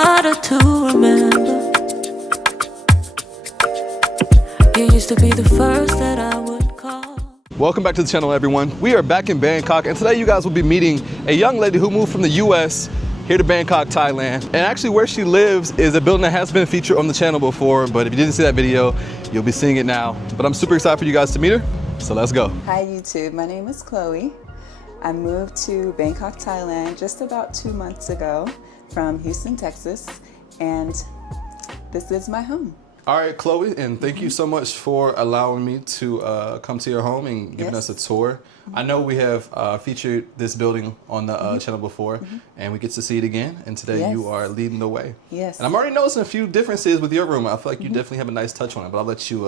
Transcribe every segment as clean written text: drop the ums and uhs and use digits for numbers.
harder to remember. You used to be the first that I would call. Welcome back to the channel, everyone. We are back in Bangkok, and today you guys will be meeting a young lady who moved from the US here to Bangkok, Thailand. And actually where she lives is a building that has been featured on the channel before, but if you didn't see that video, you'll be seeing it now. But I'm super excited for you guys to meet her, so let's go. Hi YouTube, my name is Chloe. I moved to Bangkok, Thailand just about 2 months ago from Houston, Texas, and this is my home. All right, Chloe, and thank you so much for allowing me to come to your home and giving us a tour. I know we have featured this building on the channel before, and we get to see it again, and today you are leading the way. Yes. And I'm already noticing a few differences with your room. I feel like you definitely have a nice touch on it, but I'll let you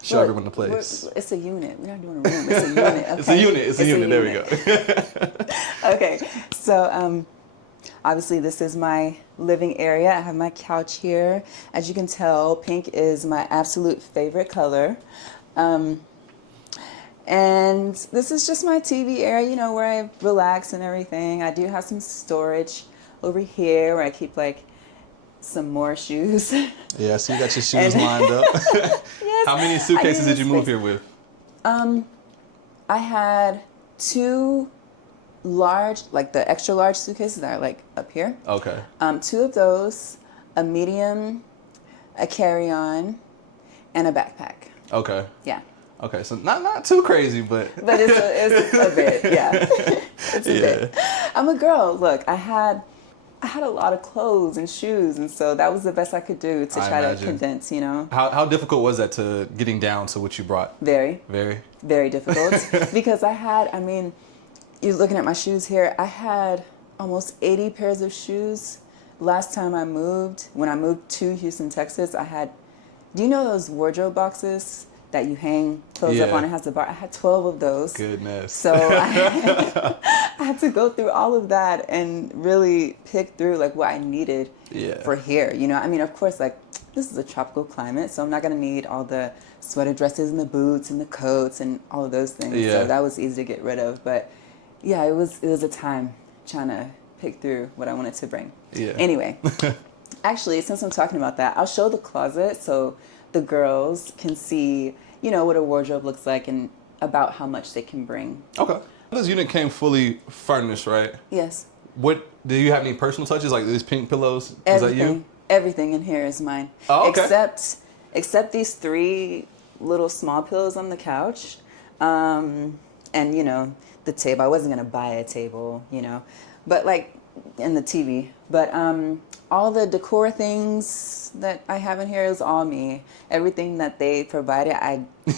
show everyone the place. It's a unit. We're not doing a room. It's a unit. Okay? It's a unit. It's a unit. There we go. Okay. So obviously this is my living area. I have my couch here. As you can tell, pink is my absolute favorite color. And this is just my TV area, you know, where I relax and everything. I do have some storage over here where I keep like some more shoes. Yeah, so you got your shoes lined up. Yes, How many suitcases did you move here with? I had 2 large, like the extra large suitcases that are like up here. Okay. 2 of those, a medium, a carry-on, and a backpack. Okay. Yeah. Okay, so not too crazy, but it's a bit, yeah. It's a bit. I'm a girl. Look, I had a lot of clothes and shoes, and so that was the best I could do to try to condense, you know. How difficult was that to getting down to what you brought? Very. Very? Very difficult. Because I mean, you're looking at my shoes here, I had almost 80 pairs of shoes. Last time I moved, when I moved to Houston, Texas, I had, do you know those wardrobe boxes that you hang clothes up on? It has a bar. I had 12 of those. Goodness. So I had to go through all of that and really pick through like what I needed for here. You know, I mean, of course, like this is a tropical climate, so I'm not gonna need all the sweater dresses and the boots and the coats and all of those things. So that was easy to get rid of. But yeah, it was a time trying to pick through what I wanted to bring. Yeah. Anyway, actually, since I'm talking about that, I'll show the closet so the girls can see, you know, what a wardrobe looks like and about how much they can bring. Okay. This unit came fully furnished, right? Yes. What, do you have any personal touches, like these pink pillows? Everything, was that you? Everything in here is mine. Oh, okay. Except these 3 little small pillows on the couch. And, you know, the table. I wasn't going to buy a table, you know, but like, and the TV. But all the decor things that I have in here is all me. Everything that they provided,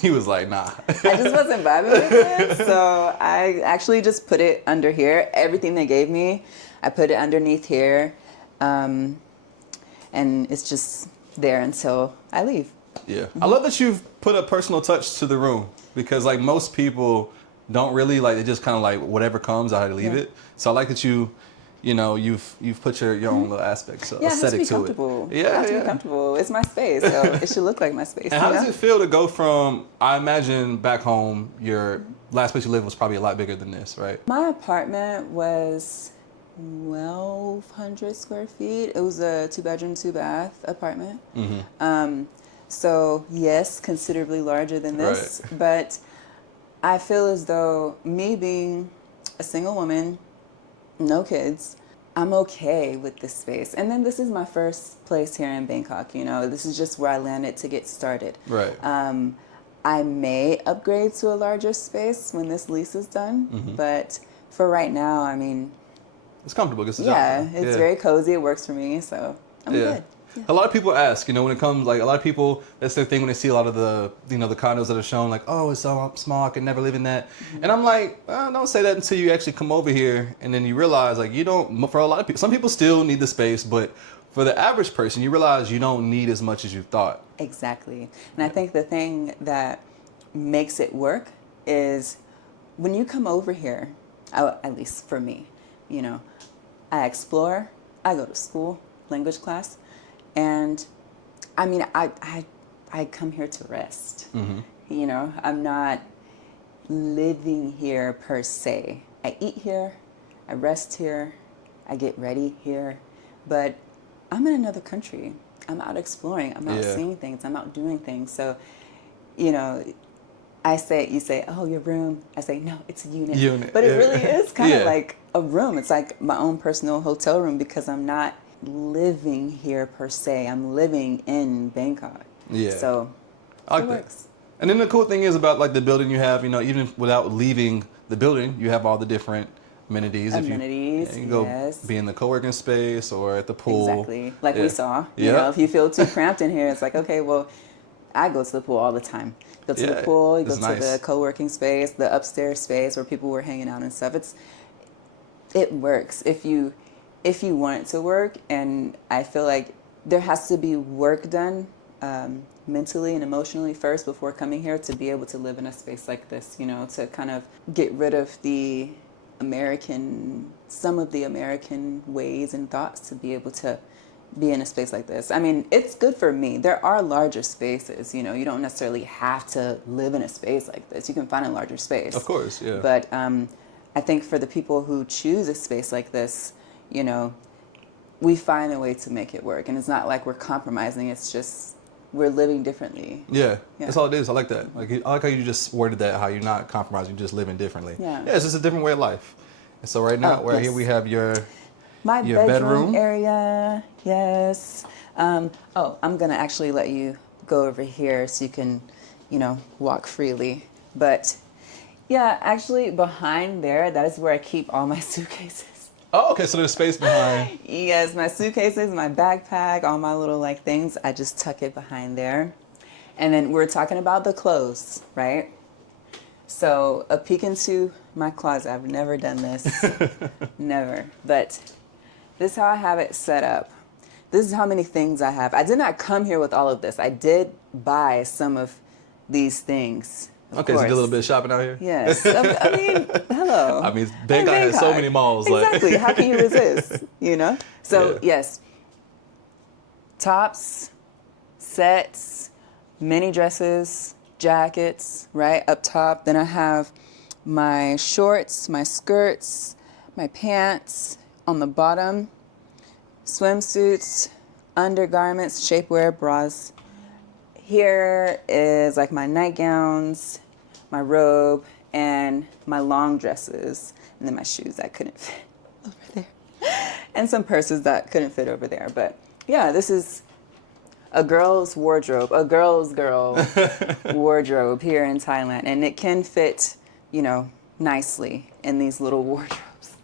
He was like, nah. I just wasn't vibing with it. So I actually just put it under here. Everything they gave me, I put it underneath here. And it's just there until I leave. Yeah. I love that you've put a personal touch to the room, because like most people don't really, like, they just kind of like whatever comes, I leave it. So I like that you know, you've put your own little aspects, aesthetic to it. Yeah, it has to be comfortable. It's my space, so it should look like my space. And how does it feel to go from, I imagine back home, your last place you lived was probably a lot bigger than this, right? My apartment was 1,200 square feet. It was a 2-bedroom, 2-bath apartment. So yes, considerably larger than this, but I feel as though me being a single woman, no kids, I'm okay with this space. And then this is my first place here in Bangkok, you know. This is just where I landed to get started. Right. I may upgrade to a larger space when this lease is done, but for right now, I mean, it's comfortable. It's it's very cozy. It works for me, so I'm good. Yeah. A lot of people ask, you know, when it comes, like, a lot of people, that's their thing when they see a lot of the, you know, the condos that are shown, like, oh, it's so small, I could never live in that. And I'm like, don't say that until you actually come over here, and then you realize, like, you don't, for a lot of people, some people still need the space, but for the average person, you realize you don't need as much as you thought. Exactly. And I think the thing that makes it work is when you come over here, at least for me, you know, I explore, I go to school, language class, and I mean, I come here to rest. You know, I'm not living here per se. I eat here, I rest here, I get ready here, but I'm in another country. I'm out exploring. I'm out seeing things. I'm out doing things. So, you know, you say, oh, your room. I say, no, it's a unit. But it really is kind of like a room. It's like my own personal hotel room because I'm not living here per se. I'm living in Bangkok. Yeah. So I like it that. works. And then the cool thing is about like the building you have, you know, even without leaving the building, you have all the different amenities. You can go be in the co-working space or at the pool. Exactly. Like we saw. You know, if you feel too cramped in here, it's like, okay, well, I go to the pool all the time. Go to the pool, you go to the co-working space, the upstairs space where people were hanging out and stuff. It works if you want it to work, and I feel like there has to be work done mentally and emotionally first before coming here to be able to live in a space like this, you know, to kind of get rid of some of the American ways and thoughts to be able to be in a space like this. I mean, it's good for me. There are larger spaces, you know, you don't necessarily have to live in a space like this. You can find a larger space. Of course, yeah. But I think for the people who choose a space like this, you know, we find a way to make it work. And it's not like we're compromising. It's just we're living differently. Yeah, that's all it is. I like that. Like I like how you just worded that, how you're not compromising, you're just living differently. Yeah, it's just a different way of life. And so right now, here we have your bedroom area. Yes. I'm going to actually let you go over here so you can, you know, walk freely. But yeah, actually behind there, that is where I keep all my suitcases. Oh, okay. So there's space behind. Yes, my suitcases, my backpack, all my little like things. I just tuck it behind there. And then we're talking about the clothes, right? So a peek into my closet. I've never done this. Never. But this is how I have it set up. This is how many things I have. I did not come here with all of this. I did buy some of these things. Okay, so you did a little bit of shopping out here? Yes. I mean, hello. I mean, Bangkok has so many malls. Exactly. How can you resist? You know? So, yes. Tops, sets, mini dresses, jackets, right, up top. Then I have my shorts, my skirts, my pants on the bottom, swimsuits, undergarments, shapewear, bras. Here is like my nightgowns, my robe, and my long dresses, and then my shoes that couldn't fit over there, and some purses that couldn't fit over there. But yeah, this is a girl's wardrobe, a girl's girl wardrobe here in Thailand, and it can fit, you know, nicely in these little wardrobes.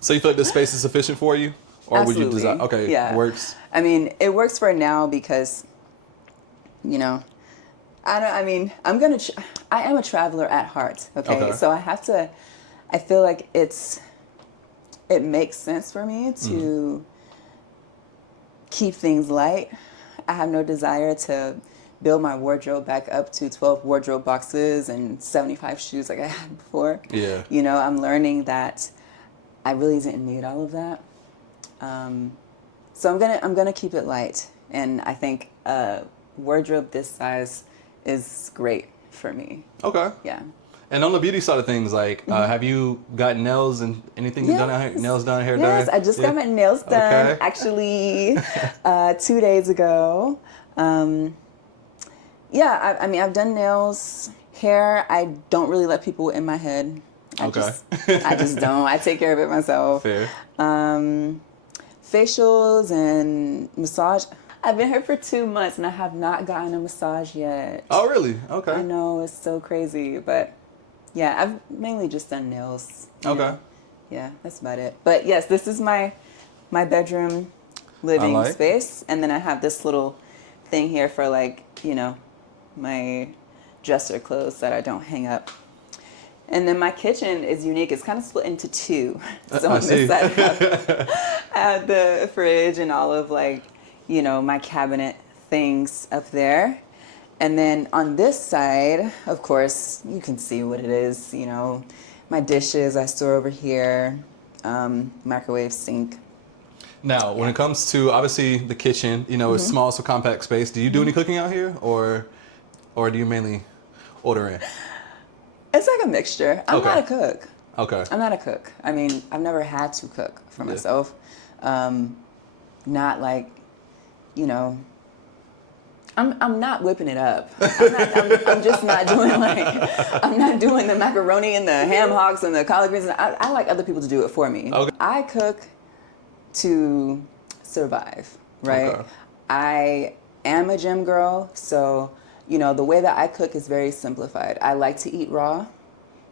So you feel like this space is sufficient for you, or Absolutely. Would you design? Okay, yeah, it works. I mean, it works for now because, you know, I am a traveler at heart. Okay, so I feel like it makes sense for me to keep things light. I have no desire to build my wardrobe back up to 12 wardrobe boxes and 75 shoes like I had before. Yeah. You know, I'm learning that I really didn't need all of that. So I'm gonna keep it light, and I think a wardrobe this size is great for me. Okay. Yeah. And on the beauty side of things, like, have you got nails and anything done out here? Nails done, hair done? Yes, I just got my nails done actually 2 days ago. I mean, I've done nails, hair. I don't really let people in my head. I just don't. I take care of it myself. Fair. Facials and massage. I've been here for 2 months and I have not gotten a massage yet. Oh, really? Okay. I know, it's so crazy, but yeah, I've mainly just done nails. You know? Yeah, that's about it. But yes, this is my bedroom living space, and then I have this little thing here for, like, you know, my dresser clothes that I don't hang up. And then my kitchen is unique. It's kind of split into two. So on this side I have the fridge and all of, like, you know, my cabinet things up there. And then on this side, of course, you can see what it is, you know, my dishes I store over here, microwave, sink. Now, when it comes to, obviously, the kitchen, you know, it's small, so compact space. Do you do any cooking out here, or do you mainly order in? It's like a mixture. I'm not a cook. Okay. I'm not a cook. I mean, I've never had to cook for myself. Not like you know, I'm not whipping it up. I'm just not doing I'm not doing the macaroni and the ham hocks and the collard greens. I like other people to do it for me. Okay. I cook to survive, right? Okay. I am a gym girl, so, you know, the way that I cook is very simplified. I like to eat raw,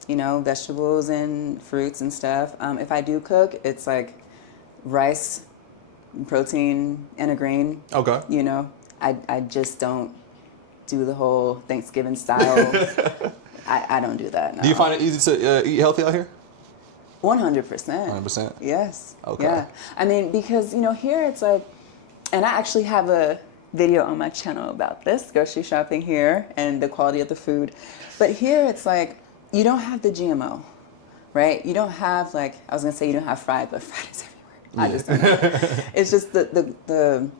you know, vegetables and fruits and stuff. If I do cook, it's like rice, protein, and a grain. Okay. You know, I just don't do the whole Thanksgiving style. I don't do that. No. Do you find it easy to eat healthy out here? 100%. 100%? Yes. Okay. Yeah. I mean, because, you know, here it's like, and I actually have a video on my channel about this, grocery shopping here and the quality of the food. But here it's like, you don't have the GMO, right? You don't have like, I was going to say you don't have fried, but fried is everywhere. I just don't know. It's just the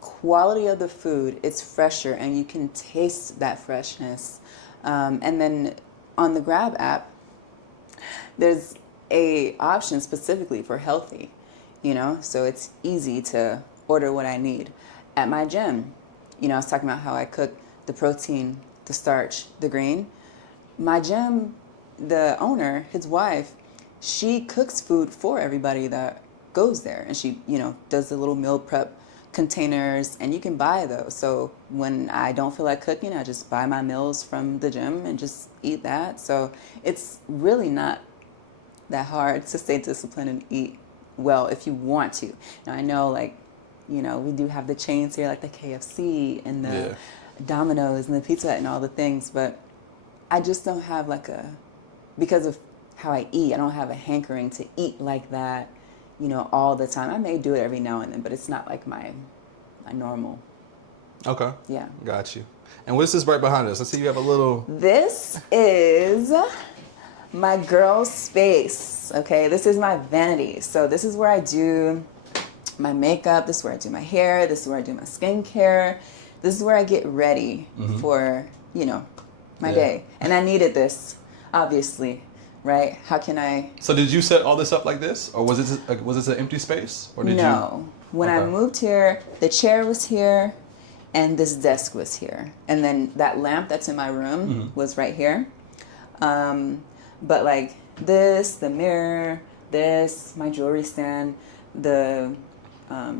quality of the food, it's fresher and you can taste that freshness. And then on the Grab app, there's a option specifically for healthy, you know, so it's easy to order what I need. At my gym, you know, I was talking about how I cook the protein, the starch, the green. My gym, the owner, his wife, she cooks food for everybody that goes there, and she, you know, does the little meal prep containers, and you can buy those. So when I don't feel like cooking, I just buy my meals from the gym and just eat that. So it's really not that hard to stay disciplined and eat well if you want to. Now I know, like, you know, we do have the chains here, like the KFC and the Domino's and the Pizza Hut and all the things, but I just don't have like because of how I eat, I don't have a hankering to eat like that, you know, all the time. I may do it every now and then, but it's not like my normal. Okay. Yeah. Got you. And what's this right behind us? I see you have a little... This is my girl space, okay? This is my vanity. So this is where I do my makeup. This is where I do my hair. This is where I do my skincare. This is where I get ready for, you know, my day. And I needed this, obviously, right? How can I... So did you set all this up like this? Or was it an empty space? Or did No. When I moved here, the chair was here and this desk was here. And then that lamp that's in my room was right here. But like this, the mirror, this, my jewelry stand, the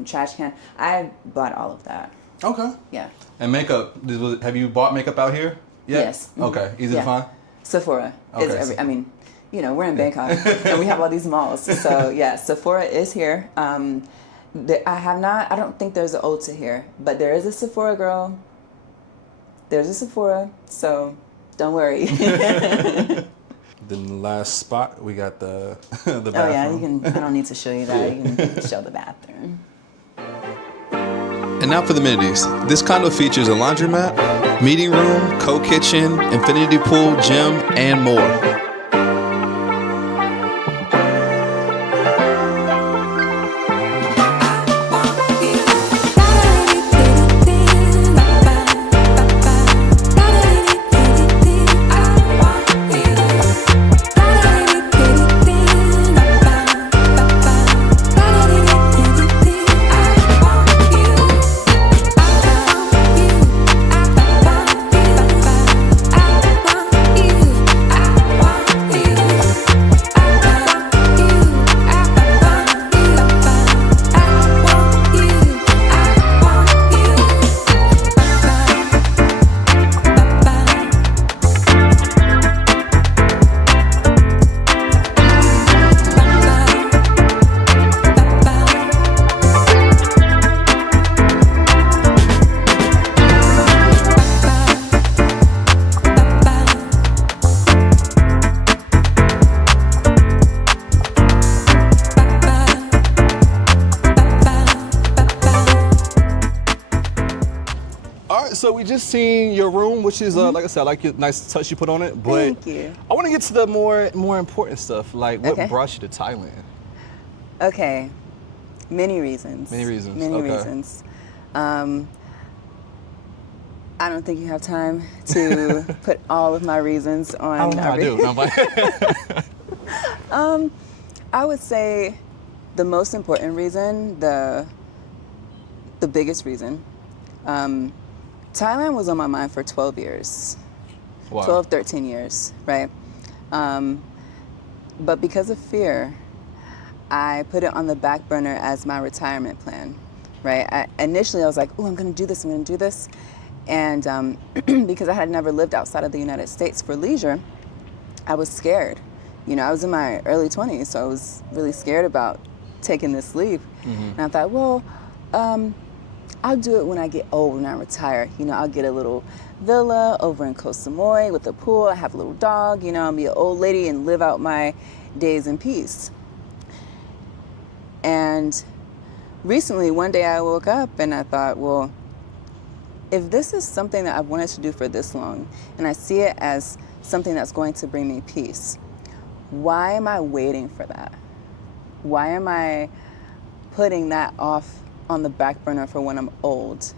trash can, I bought all of that. Okay. Yeah. And makeup, have you bought makeup out here yet? Yes. Okay. Easy to find? Sephora. Okay. Is I mean, you know, we're in Bangkok and we have all these malls. So yeah, Sephora is here. I don't think there's an Ulta here, but there is a Sephora, girl. There's a Sephora, so don't worry. Then the last spot, we got the bathroom. Oh yeah, I don't need to show you that. You can show the bathroom. And now for the amenities. This condo features a laundromat, meeting room, co-kitchen, infinity pool, gym, and more. So we just seen your room, which is like I said, I like your nice touch you put on it. But Thank you. I want to get to the more important stuff. Like, what brought you to Thailand? Okay, many reasons. Many reasons. Many reasons. I don't think you have time to put all of my reasons on. Oh, no, I do. No, I would say the most important reason, the the biggest reason. Thailand was on my mind for 12 years. Wow. 12, 13 years, right? But because of fear, I put it on the back burner as my retirement plan, right? Initially, I was like, oh, I'm going to do this, I'm going to do this. And because I had never lived outside of the United States for leisure, I was scared. You know, I was in my early 20s, so I was really scared about taking this leap. And I thought, well, I'll do it when I get old, when I retire. You know, I'll get a little villa over in Koh Samui with a pool. I have a little dog, you know, I'll be an old lady and live out my days in peace. And recently, one day I woke up and I thought, well, if this is something that I've wanted to do for this long, and I see it as something that's going to bring me peace, why am I waiting for that? Why am I putting that off on the back burner for when I'm old,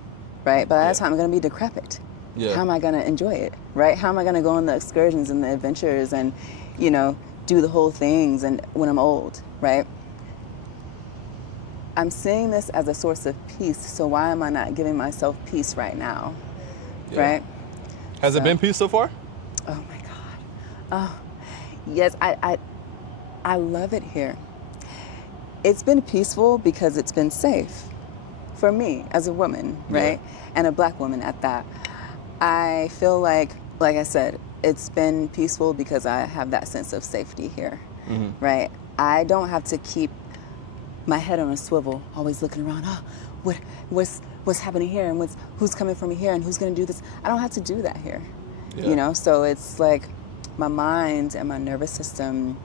right? By that time, I'm going to be decrepit. How am I going to enjoy it, right? How am I going to go on the excursions and the adventures and, you know, do the whole things and when I'm old, right? I'm seeing this as a source of peace, so why am I not giving myself peace right now, right? Has it been peace so far? Oh my God. Oh, yes, I love it here. It's been peaceful because it's been safe for me as a woman, right? And a Black woman at that. I feel like I said, it's been peaceful because I have that sense of safety here, right? I don't have to keep my head on a swivel, always looking around, what's happening here and who's coming for me here and who's gonna do this? I don't have to do that here, you know? So it's like my mind and my nervous system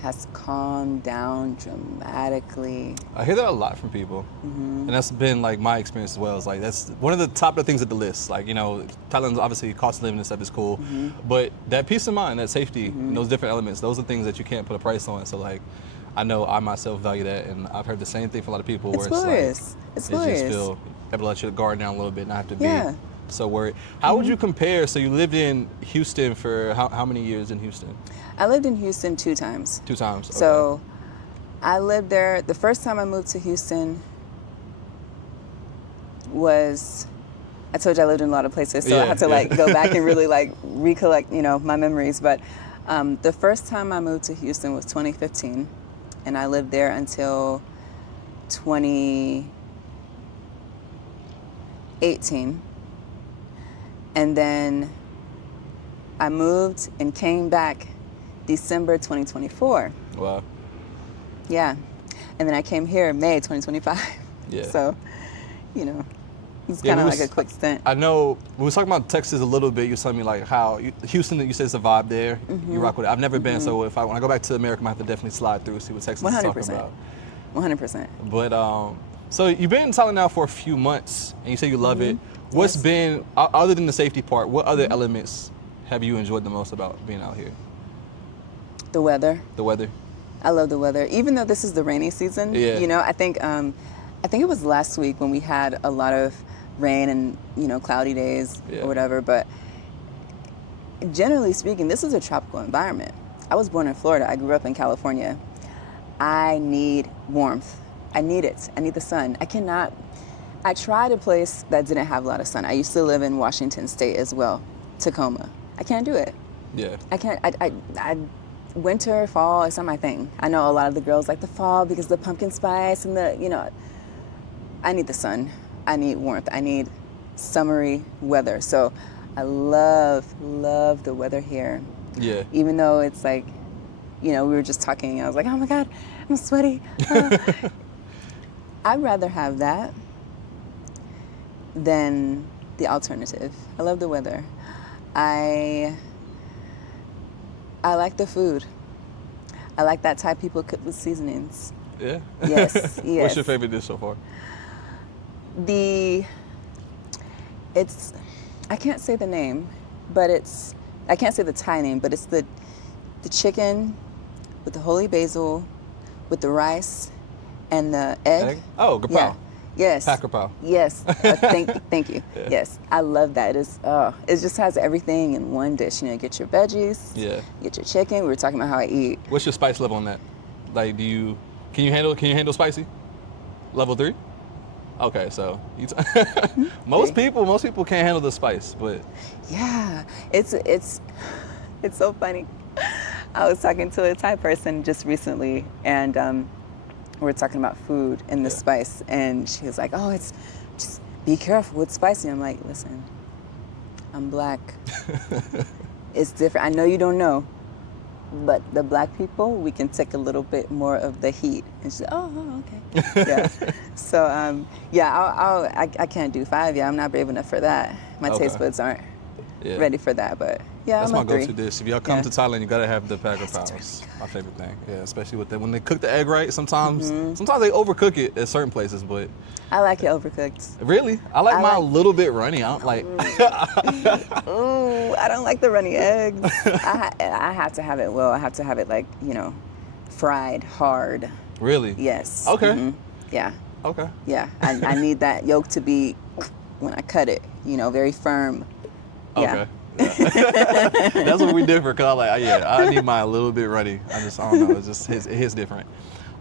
has calmed down dramatically. I hear that a lot from people, and that's been like my experience as well. It's like that's one of the top of things at the list. Like, you know, Thailand's obviously cost of living and stuff is cool, but that peace of mind, that safety, and those different elements, those are things that you can't put a price on. So like, I know I myself value that, and I've heard the same thing from a lot of people. It's where glorious. It's glorious. You just feel able to let your guard down a little bit, and not have to be so worried. How would you compare? So you lived in Houston for how many years in Houston? I lived in Houston 2 times. 2 times. Okay. So I lived there. The first time I moved to Houston was, I told you I lived in a lot of places, so I had to like go back and really like recollect, you know, my memories. But the first time I moved to Houston was 2015, and I lived there until 2018. And then I moved and came back December 2024. Wow. Yeah. And then I came here May 2025. Yeah. So, you know, it's kind of like a quick stint. I know we were talking about Texas a little bit. You were telling me like how Houston, you said it's a vibe there. You rock with it. I've never been, so when I go back to America, I have to definitely slide through, see what Texas is talking about. 100%. But so you've been in Thailand now for a few months, and you say you love it. What's been, other than the safety part, what other elements have you enjoyed the most about being out here? The weather. The weather. I love the weather, even though this is the rainy season. You know, I think it was last week when we had a lot of rain and, you know, cloudy days or whatever. But generally speaking, this is a tropical environment. I was born in Florida. I grew up in California. I need warmth. I need it. I need the sun. I tried a place that didn't have a lot of sun. I used to live in Washington State as well, Tacoma. I can't do it. Yeah. I can't. Winter, fall, it's not my thing. I know a lot of the girls like the fall because of the pumpkin spice and the, you know, I need the sun. I need warmth. I need summery weather. So I love the weather here. Yeah. Even though it's like, you know, we were just talking, I was like, oh my God, I'm sweaty. I'd rather have that than the alternative. I love the weather. I like the food. I like that Thai people cook with seasonings. Yeah? Yes, yes. What's your favorite dish so far? I can't say the name, but I can't say the Thai name, but it's the chicken with the holy basil, with the rice, and the egg. Oh, gapao. Yeah. Yes. Pak gapao. Yes. Thank you. Yeah. Yes. I love that. It just has everything in one dish. You know, you get your veggies. Yeah. Get your chicken. We were talking about how I eat. What's your spice level on that? Like, can you handle spicy? Level 3? Okay, so most people can't handle the spice, but Yeah, it's so funny. I was talking to a Thai person just recently, and we were talking about food and the yeah. spice, and she was like, "Oh, it's just be careful with spicy." I'm like, "Listen, I'm black. It's different. I know you don't know, but the black people, we can take a little bit more of the heat." And she's like, "Oh, okay." Yeah. So yeah, I can't do 5. Yeah, I'm not brave enough for that. My Okay. taste buds aren't ready for that. But yeah, That's I'm a my 3. go-to dish. If y'all come to Thailand, you gotta have the packer Yes, it's powers. really My favorite thing. Yeah, especially with that when they cook the egg right. Sometimes they overcook it at certain places, but I like it overcooked. really, I like mine a little bit runny. I don't like. Ooh, I don't like the runny eggs. I have to have it. Well, I have to have it like fried hard. Really? Yes. Okay. Yeah. Okay. Yeah. I need that yolk to be when I cut it. Very firm. Yeah. Okay. Yeah. That's what we differ. Cause I need mine a little bit runny. I don't know. It's just it hits different.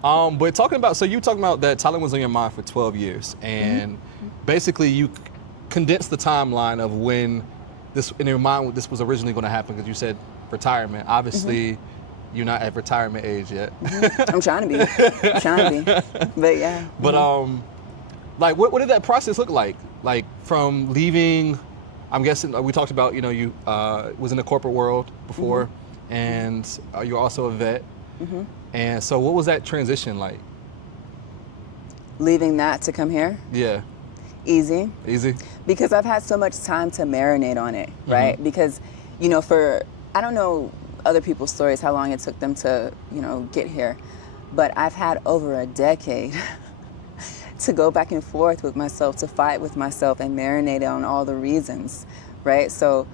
But talking about that Thailand was on your mind for 12 years, and basically you condensed the timeline of when this in your mind this was originally going to happen, because you said retirement. Obviously, you're not at retirement age yet. I'm trying to be. But yeah. But like what did that process look like? Like from leaving. I'm guessing we talked about you was in the corporate world before, and you're also a vet. And so what was that transition like? Leaving that to come here? Yeah. Easy. Easy? Because I've had so much time to marinate on it, right? Because, I don't know other people's stories, how long it took them to, get here. But I've had over a decade to go back and forth with myself, to fight with myself and marinate on all the reasons, right? So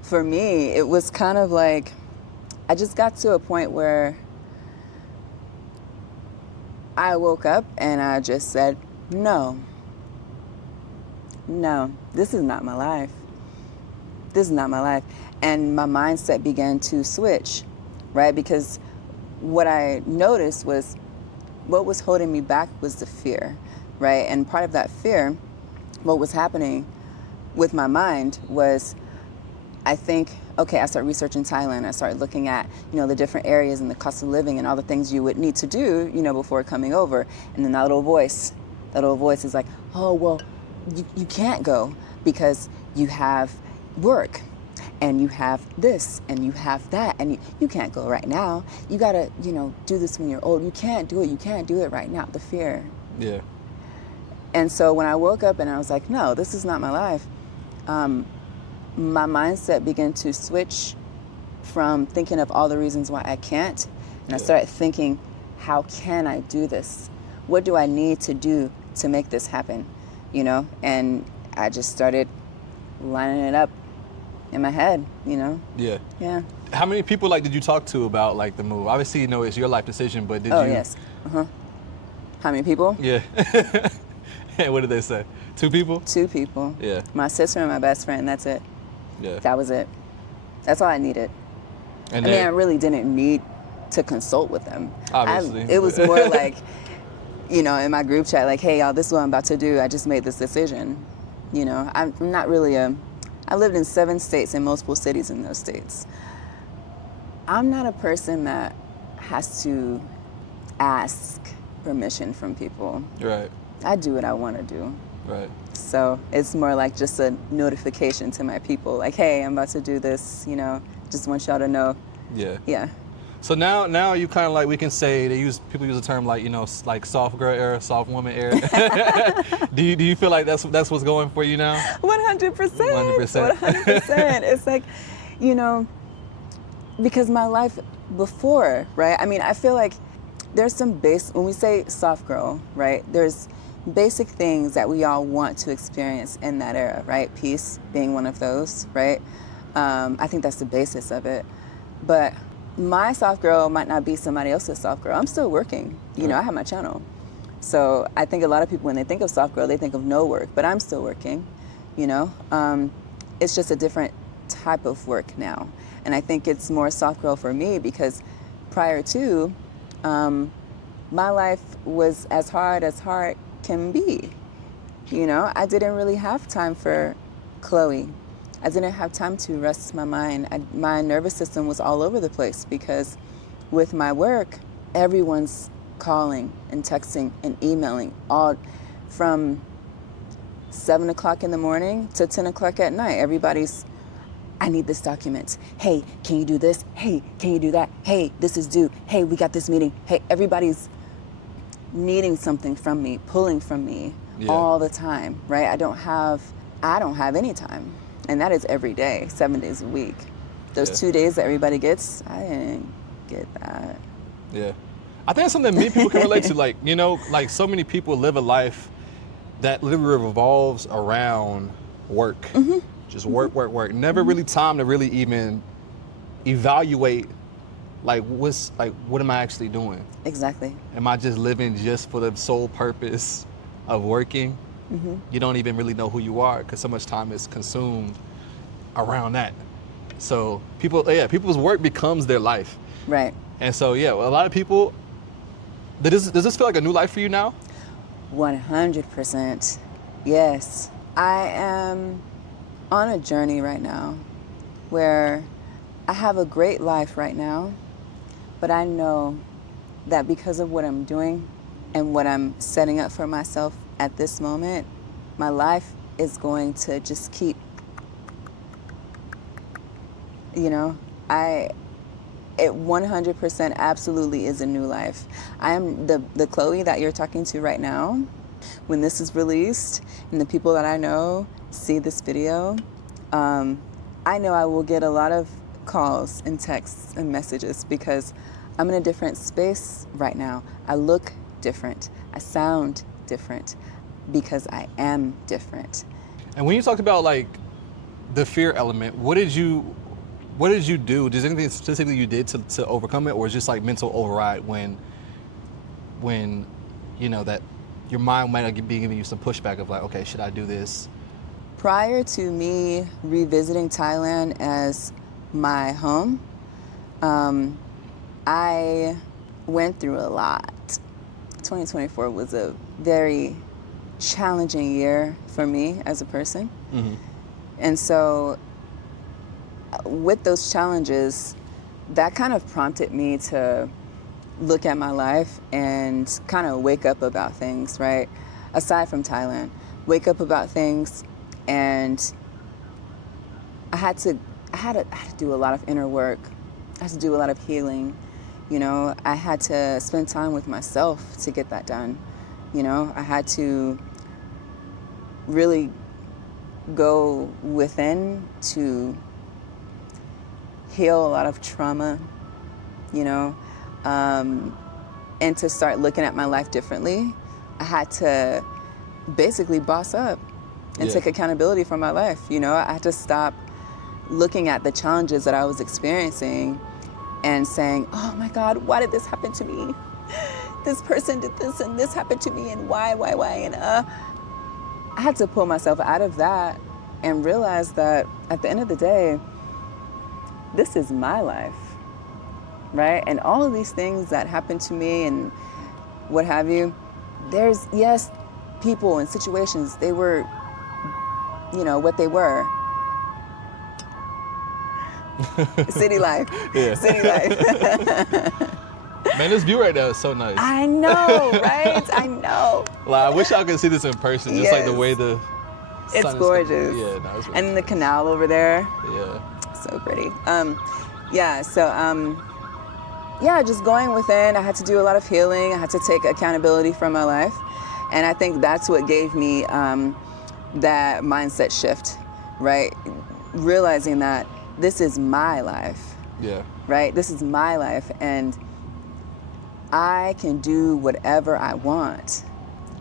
for me, it was kind of like, I just got to a point where I woke up and I just said, no, this is not my life. This is not my life. And my mindset began to switch, right? Because what I noticed was what was holding me back was the fear, right? And part of that fear, what was happening with my mind was, I started researching Thailand. I started looking at, the different areas and the cost of living and all the things you would need to do, before coming over. And then that little voice is like, oh, well, you can't go because you have work and you have this and you have that and you can't go right now. You gotta, do this when you're old. You can't do it right now. The fear. Yeah. And so when I woke up and I was like, no, this is not my life, my mindset began to switch from thinking of all the reasons why I can't, and I started thinking, how can I do this? What do I need to do to make this happen? And I just started lining it up in my head, Yeah. Yeah. How many people did you talk to about the move? Obviously, it's your life decision, but did you? Oh, yes. How many people? Yeah. And what did they say? 2 people? 2 people. Yeah. My sister and my best friend, that's it. Yeah. That was it. That's all I needed. And I really didn't need to consult with them. Obviously. It was more like, in my group chat, like, hey, y'all, this is what I'm about to do. I just made this decision. I'm not really I lived in 7 states and multiple cities in those states. I'm not a person that has to ask permission from people. Right. I do what I want to do. Right. So it's more like just a notification to my people, like, hey, I'm about to do this, just want y'all to know. Yeah. Yeah. So now you kind of we can say people use the term like soft girl era, soft woman era. do you feel like that's what's going for you now? 100%. 100%. 100%. It's like, because my life before, right? I feel like there's some when we say soft girl, right? There's basic things that we all want to experience in that era, right? Peace being one of those, right? I think that's the basis of it. But my soft girl might not be somebody else's soft girl. I'm still working. I have my channel. So I think a lot of people, when they think of soft girl, they think of no work, but I'm still working, It's just a different type of work now. And I think it's more soft girl for me because prior to, my life was as hard can be, You know, I didn't really have time for Chloe. I didn't have time to rest my mind. My nervous system was all over the place because with my work, everyone's calling and texting and emailing all from 7 o'clock in the morning to 10 o'clock at night. Everybody's, I need this document. Hey, can you do this? Hey, can you do that? Hey, this is due. Hey, we got this meeting. Hey, everybody's needing something from me, pulling from me all the time, right? I don't have any time. And that is every day, 7 days a week. Those 2 days that everybody gets, I didn't get that. Yeah. I think it's something many people can relate to. Like, you know, like so many people live a life that literally revolves around work. Just work, work, work. Never really time to really even evaluate like what am I actually doing? Exactly. Am I just living just for the sole purpose of working? You don't even really know who you are because so much time is consumed around that. So people's work becomes their life. Right. And so a lot of people. Does this feel like a new life for you now? 100%. Yes. I am on a journey right now where I have a great life right now, but I know that because of what I'm doing and what I'm setting up for myself at this moment, my life is going to just keep, you know, it 100% absolutely is a new life. I am the Chloe that you're talking to right now. When this is released and the people that I know see this video, I know I will get a lot of calls and texts and messages because I'm in a different space right now. I look different. I sound different because I am different. And when you talked about like the fear element, what did you do? Is there anything specifically you did to overcome it, or is it just like mental override when you know that your mind might be giving you some pushback of like, okay, should I do this? Prior to me revisiting Thailand as my home, I went through a lot. 2024 was a very challenging year for me as a person. And so with those challenges, that kind of prompted me to look at my life and kind of wake up about things, right? Aside from Thailand, wake up about things, and I had to do a lot of inner work. I had to do a lot of healing. You know, I had to spend time with myself to get that done. You know, I had to really go within to heal a lot of trauma, you know, and to start looking at my life differently. I had to basically boss up and take accountability for my life. You know, I had to stop looking at the challenges that I was experiencing and saying, oh my God, why did this happen to me? This person did this and this happened to me, and why? And I had to pull myself out of that and realize that at the end of the day, this is my life, right? And all of these things that happened to me and what have you, there's, yes, people and situations, they were, you know, what they were. City life. City life. Man, this view right now is so nice. I know, right? I know. Like, I wish I could see this in person, just like the way the sun it's gorgeous. Yeah, no, it's really and the canal over there. Yeah. So pretty. Just going within, I had to do a lot of healing. I had to take accountability for my life. And I think that's what gave me that mindset shift, right? Realizing that this is my life. Yeah. Right? This is my life, and I can do whatever I want.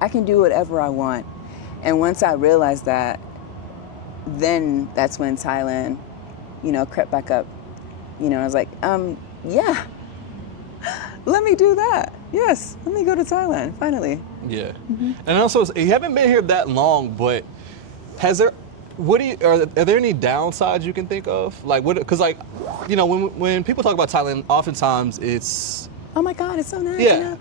I can do whatever I want. And once I realized that, then that's when Thailand, you know, crept back up. You know, I was like, yeah, let me do that. Yes, let me go to Thailand, finally. Yeah. And also, you haven't been here that long, but are there any downsides you can think of? Like, what? Because, like, you know, when people talk about Thailand, oftentimes it's, oh my God, it's so nice. Yeah. You know?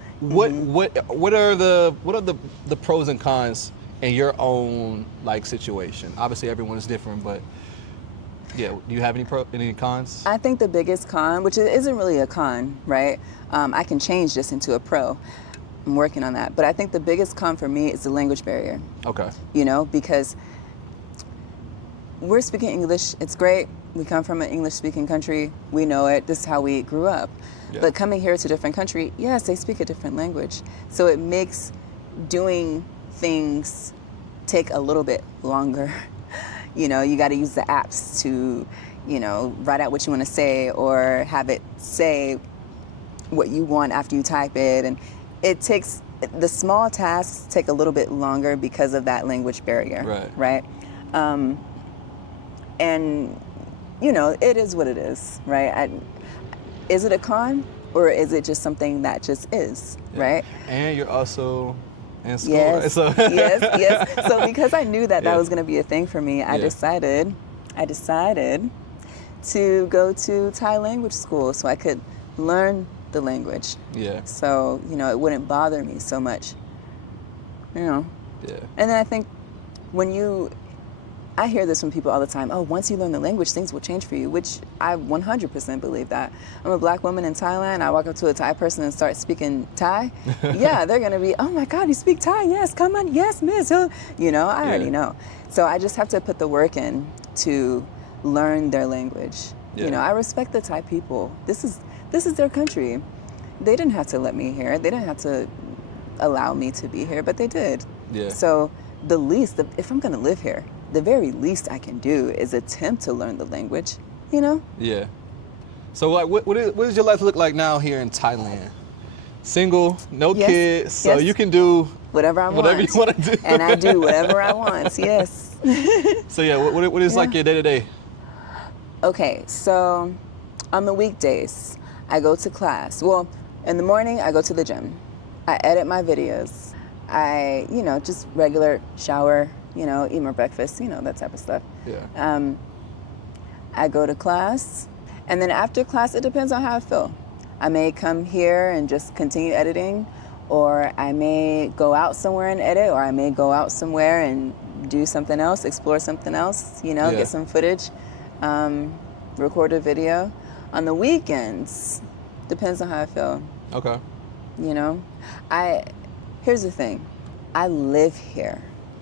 What are the pros and cons in your own like situation? Obviously, everyone is different, but yeah, do you have any cons? I think the biggest con, which isn't really a con, right? I can change this into a pro. I'm working on that. But I think the biggest con for me is the language barrier. Okay. You know, because we're speaking English. It's great. We come from an English-speaking country. We know it. This is how we grew up. Yeah. But coming here to a different country, yes, they speak a different language. So it makes doing things take a little bit longer. You know, you got to use the apps to, you know, write out what you want to say or have it say what you want after you type it. And it takes, the small tasks take a little bit longer because of that language barrier. Right? And, you know, it is what it is, right? Is it a con or is it just something that just is, right? And you're also in school, yes, right? So yes. So because I knew that that was going to be a thing for me, I decided to go to Thai language school so I could learn the language. Yeah. So, you know, it wouldn't bother me so much, you know. Yeah. And then I think I hear this from people all the time. Oh, once you learn the language, things will change for you, which I 100% believe that. I'm a black woman in Thailand. I walk up to a Thai person and start speaking Thai. Yeah, they're going to be, oh my God, you speak Thai? Yes, come on. Yes, miss. You know, I already know. So I just have to put the work in to learn their language. Yeah. You know, I respect the Thai people. This is their country. They didn't have to let me here. They didn't have to allow me to be here, but they did. Yeah. So if I'm going to live here, the very least I can do is attempt to learn the language, you know? Yeah. So, like, what does your life look like now here in Thailand? Single, no kids, so you can do whatever I want. Whatever you want to do. And I do whatever I want, yes. So, yeah, what is like your day-to-day? Okay, so on the weekdays, I go to class. Well, in the morning, I go to the gym. I edit my videos. I, you know, just regular shower, you know, eat my breakfast, you know, that type of stuff. Yeah. I go to class, and then after class, it depends on how I feel. I may come here and just continue editing, or I may go out somewhere and edit, or I may go out somewhere and do something else, explore something else, you know, get some footage, record a video. On the weekends, depends on how I feel. Okay. You know, here's the thing. I live here.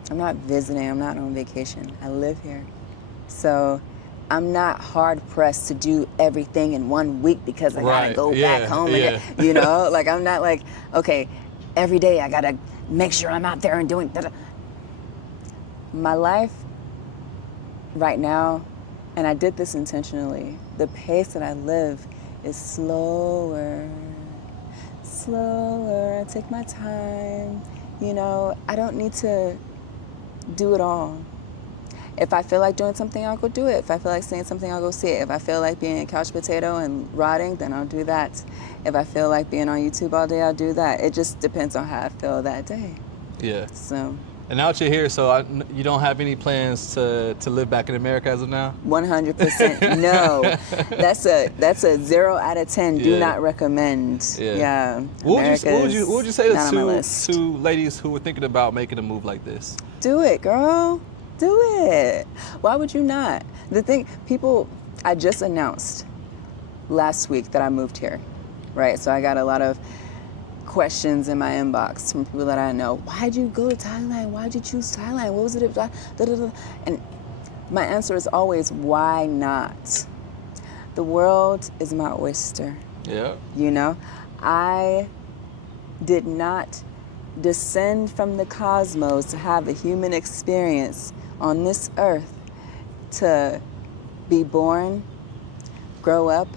I'm not visiting, I'm not on vacation. I live here. So I'm not hard pressed to do everything in 1 week because I gotta go back home and you know, like I'm not like, okay, every day I gotta make sure I'm out there and doing da-da. My life right now, and I did this intentionally, the pace that I live is slower. I take my time. You know, I don't need to do it all. If I feel like doing something, I'll go do it. If I feel like seeing something, I'll go see it. If I feel like being a couch potato and rotting, then I'll do that. If I feel like being on YouTube all day, I'll do that. It just depends on how I feel that day. Yeah. So. And now that you're here, so you don't have any plans to live back in America as of now? 100% no. That's a 0 out of 10. Do not recommend. Yeah. What would you say to ladies who were thinking about making a move like this? Do it, girl. Do it. Why would you not? The thing, I just announced last week that I moved here, right? So I got a lot of questions in my inbox from people that I know. Why'd you go to Thailand? Why'd you choose Thailand? What was it? Da, da, da. And my answer is always, why not? The world is my oyster. Yeah. You know, I did not descend from the cosmos to have a human experience on this earth to be born, grow up,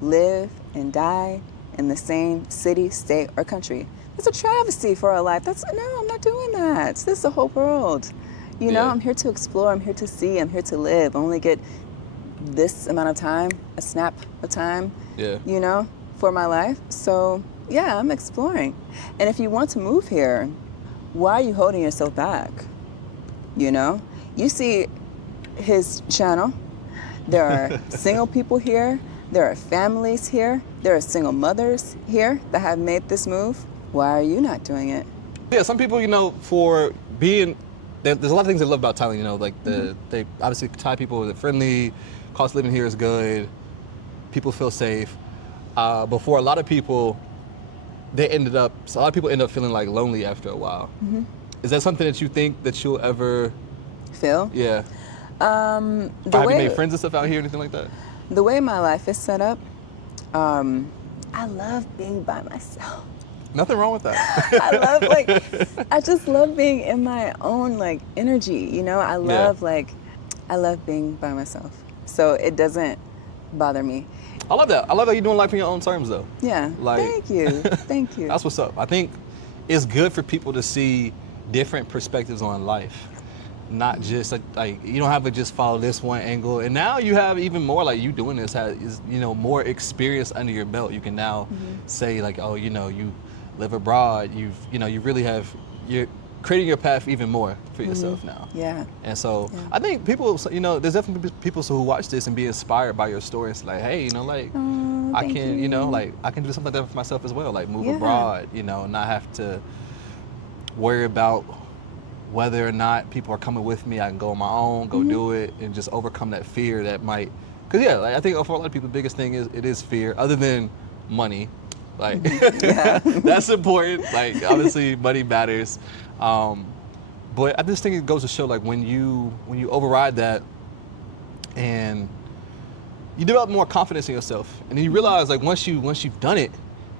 live, and die in the same city, state, or country. That's a travesty for a life. No, I'm not doing that. This is the whole world. You know, I'm here to explore, I'm here to see, I'm here to live. I only get this amount of time, a snap of time, you know, for my life. So, yeah, I'm exploring. And if you want to move here, why are you holding yourself back? You know? You see his channel. There are single people here. There are families here. There are single mothers here that have made this move. Why are you not doing it? Yeah, some people, you know, for being there's a lot of things I love about Thailand. You know, like they obviously Thai people are friendly. Cost of living here is good. People feel safe. But for a lot of people, a lot of people end up feeling like lonely after a while. Is that something that you think that you'll ever Feel? Yeah. The Have way you made friends and stuff out here, anything like that? the way my life is set up, I love being by myself. Nothing wrong with that. I love I just love being in my own like energy, you know? I love being by myself. So it doesn't bother me. I love that. I love that you're doing life on your own terms, though. Yeah. Like, Thank you. Thank you. That's what's up. I think it's good for people to see different perspectives on life. Not just like you don't have to just follow this one angle. And now you have even more, like you doing this is more experience under your belt. You can now say like, oh, you live abroad. You really you're creating your path even more for yourself now. Yeah. And so I think people, there's definitely people who watch this and be inspired by your story. It's like, hey, I can, I can do something like that for myself as well. Like move abroad, not have to worry about whether or not people are coming with me. I can go on my own, go do it, and just overcome that fear that might. Because I think for a lot of people, the biggest thing is fear, other than money. Like that's important. Like obviously, money matters. But I just think it goes to show, like when you override that, and you develop more confidence in yourself, and then you realize like once you've done it,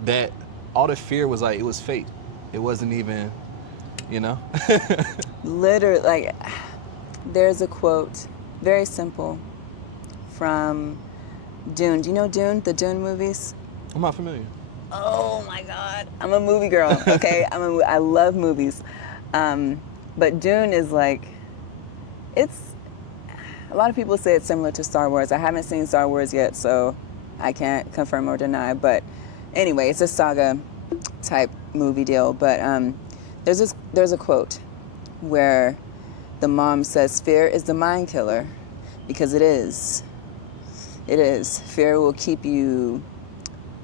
that all the fear was like it was fake. It wasn't even. Literally, like, there's a quote, very simple, from Dune. Do you know Dune, the Dune movies? I'm not familiar. Oh my God, I'm a movie girl. Okay, I love movies, but Dune is like, it's. A lot of people say it's similar to Star Wars. I haven't seen Star Wars yet, so I can't confirm or deny. But anyway, it's a saga type movie deal. But there's a quote where the mom says, "Fear is the mind killer," because it is. It is. Fear will keep you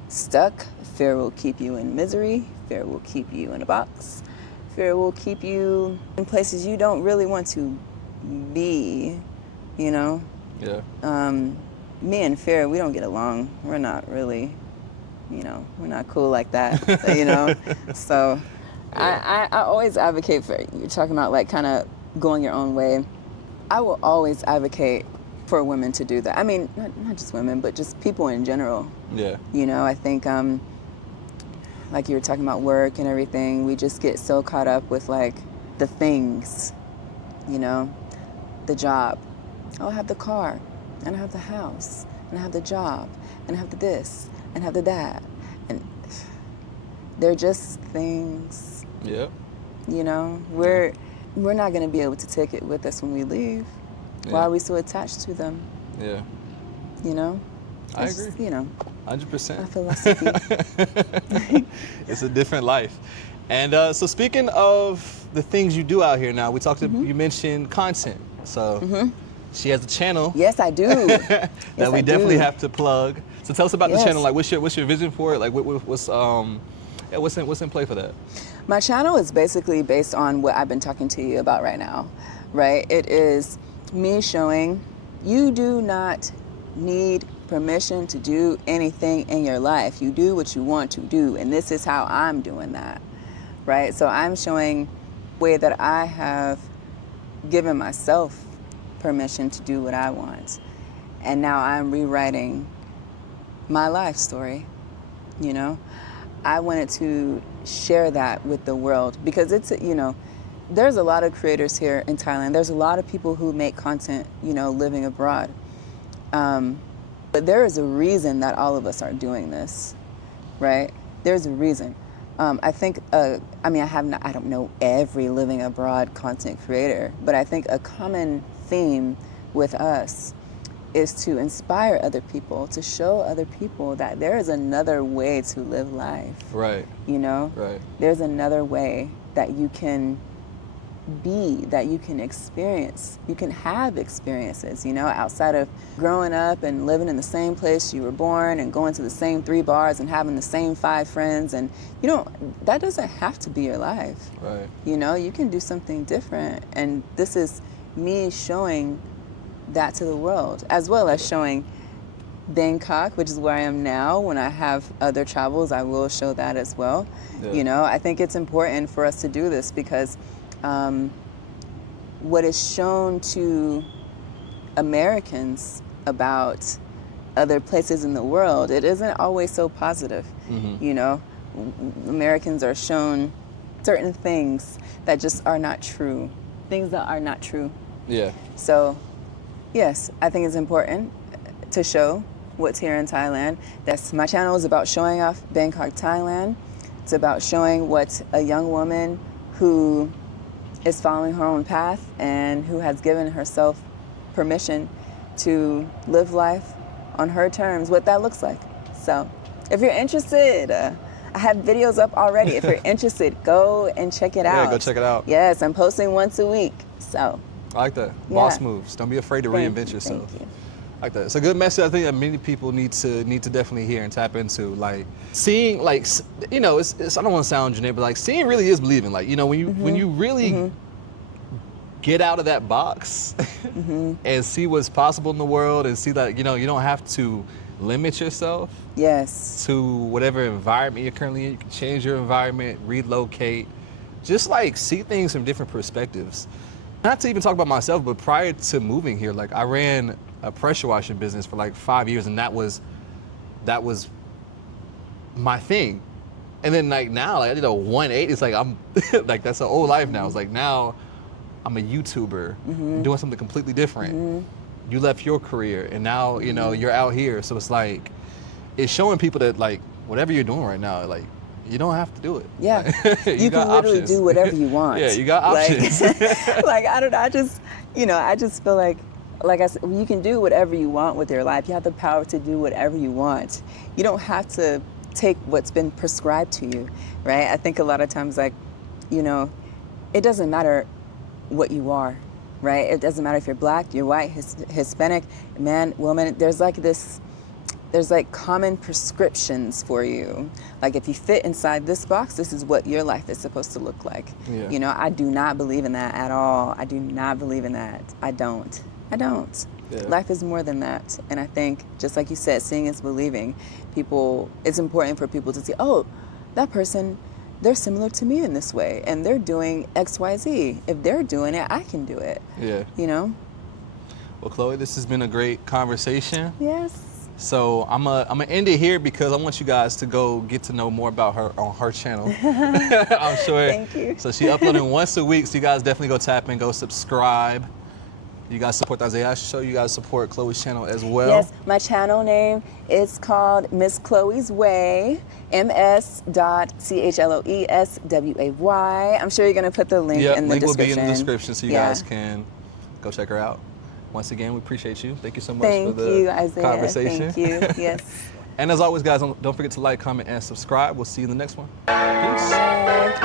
stuck. Fear will keep you in misery. Fear will keep you in a box. Fear will keep you in places you don't really want to be, Yeah. Me and fear, we don't get along. We're not really, we're not cool like that, So I always advocate for, you're talking about like kind of going your own way. I will always advocate for women to do that. I mean, not just women, but just people in general. Yeah. I think, like you were talking about work and everything, we just get so caught up with like the things, the job. Oh, I have the car, and I have the house, and I have the job, and I have the this, and I have the that. And they're just things. Yep. We're not going to be able to take it with us when we leave. Yeah. Why are we so attached to them? Yeah. I agree. Just, 100%. my philosophy. It's a different life. And so speaking of the things you do out here now, we talked to, you mentioned content. So she has a channel. Yes, I do. that we definitely have to plug. So tell us about the channel. Like, what's your vision for it? Like, what's in play for that? My channel is basically based on what I've been talking to you about right now, right? It is me showing you do not need permission to do anything in your life. You do what you want to do, and this is how I'm doing that, right? So I'm showing the way that I have given myself permission to do what I want, and now I'm rewriting my life story. I wanted to share that with the world because it's there's a lot of creators here in Thailand. There's a lot of people who make content living abroad, but there is a reason that all of us are doing this, right? There's a reason. I think I don't know every living abroad content creator, but I think a common theme with us is to inspire other people, to show other people that there is another way to live life. Right. Right. There's another way that you can be that you can experience. You can have experiences, you know, outside of growing up and living in the same place you were born and going to the same 3 bars and having the same 5 friends. And, you know, that doesn't have to be your life. Right. You know, you can do something different. And this is me showing that to the world, as well as showing Bangkok, which is where I am now. When I have other travels, I will show that as well. Yeah. You know, I think it's important for us to do this because what is shown to Americans about other places in the world, it isn't always so positive. Mm-hmm. You know, Americans are shown certain things that just are not true, things that are not true. Yeah. So, yes, I think it's important to show what's here in Thailand. My channel is about showing off Bangkok, Thailand. It's about showing what a young woman who is following her own path and who has given herself permission to live life on her terms, what that looks like. So if you're interested, I have videos up already. If you're interested, go and check it out. Yeah, go check it out. Yes, I'm posting once a week. So I like that. Yeah. Boss moves. Don't be afraid to reinvent yourself. Thank you. Like that. It's a good message I think that many people need to definitely hear and tap into. Like seeing, like, you know, it's I don't want to sound generic, but like seeing really is believing. Like, you know, when you really get out of that box and see what's possible in the world and see that, you know, you don't have to limit yourself Yes. to whatever environment you're currently in. You can change your environment, relocate, just like see things from different perspectives. Not to even talk about myself, but prior to moving here, like I ran a pressure washing business for like 5 years, and that was my thing. And then like now, like I did a 180. It's like I'm like that's an old life now. It's like now I'm a YouTuber doing something completely different. You left your career, and now you know you're out here. So it's like it's showing people that like whatever you're doing right now, like you don't have to do it. Yeah. Like, you can literally options. do whatever you want. Yeah, you got options. Like I don't know, I just feel like I said, you can do whatever you want with your life. You have the power to do whatever you want. You don't have to take what's been prescribed to you, right? I think a lot of times, like, you know, it doesn't matter what you are, right? It doesn't matter if you're black, you're white, Hispanic, man, woman. There's like common prescriptions for you. Like if you fit inside this box, this is what your life is supposed to look like. Yeah. You know, I do not believe in that at all. I do not believe in that. I don't. Yeah. Life is more than that. And I think, just like you said, seeing is believing. It's important for people to see, oh, that person, they're similar to me in this way, and they're doing X, Y, Z. If they're doing it, I can do it. Yeah. You know? Well, Chloe, this has been a great conversation. Yes. So I'm gonna end it here because I want you guys to go get to know more about her on her channel. I'm sure. Thank you. So she uploading once a week. So you guys definitely go tap in, go subscribe. You guys support the Isaiah Show. You guys support Chloe's channel as well. Yes, my channel name is called Miss Chloe's Way, ms.chloesway. I'm sure you're gonna put the link in the link will description. be in the description so you guys can go check her out. Once again, we appreciate you. Thank you so much for Thank the you, Isaiah. conversation. Thank you. Yes. And as always, guys, don't forget to like, comment, and subscribe. We'll see you in the next one. Peace. Bye.